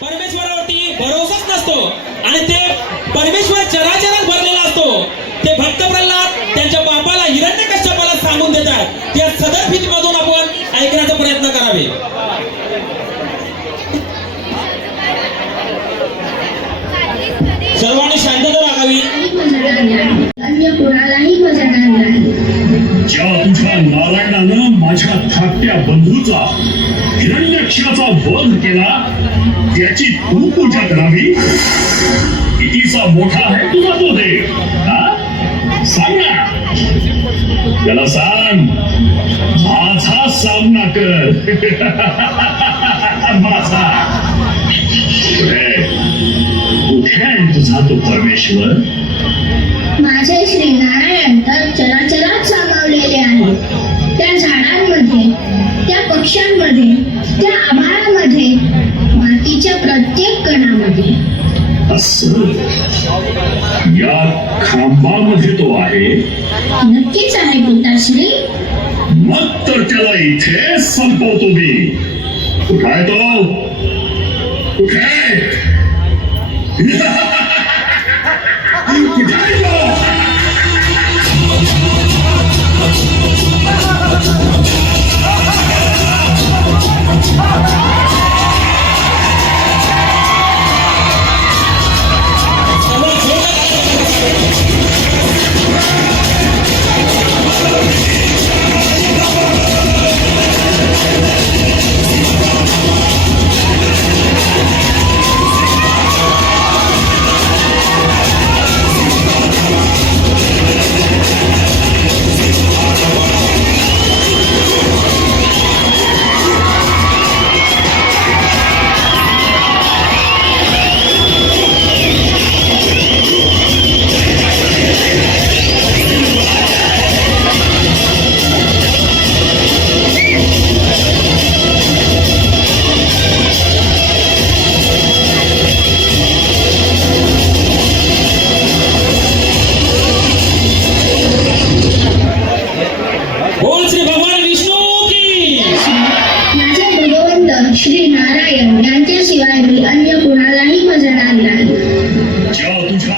परमेश्वरावरती भरोसाच नसतो आणि ते परमेश्वर चराचरात भरलेला असतो। ते भक्त प्रल्हाद त्यांच्या बापाला हिरण्यकश्यपाला सांगून देतात। त्या सदर भीतीमधून आपण ऐकण्याचा प्रयत्न करावे। सर्वांनी शांतता राखावी। अन्य कोणालाही मजणार नाही। ज्या तुझ्या नारायणानं माझ्या धाकट्या बंधूचा हिरण्यक्षाचा वध केला त्याची तू पूजा करावी। कितीचा मोठा आहे तुझा तो देव, सांग ना त्याला, सांग माझा सामना कर। माझा कुठे आहे तुझा तो परमेश्वर? माझे श्री नारायण तर चराचरात सामावलेले आहे। त्या झाडांमध्ये, त्या पक्ष्यांमध्ये, त्या आभाळामध्ये, मातीच्या प्रत्येक कणामध्ये। असं या खांबामध्ये तो आहे? नक्कीच आहे पिताश्री। मग तर त्याला इथे संपवतो मी। कुठे आहे तो? कुठे आहे? कुठे आहे तो? श्री नारायण यांच्याशिवाय मी अन्य कोणालाही भजणार नाही। ज्या तुझ्या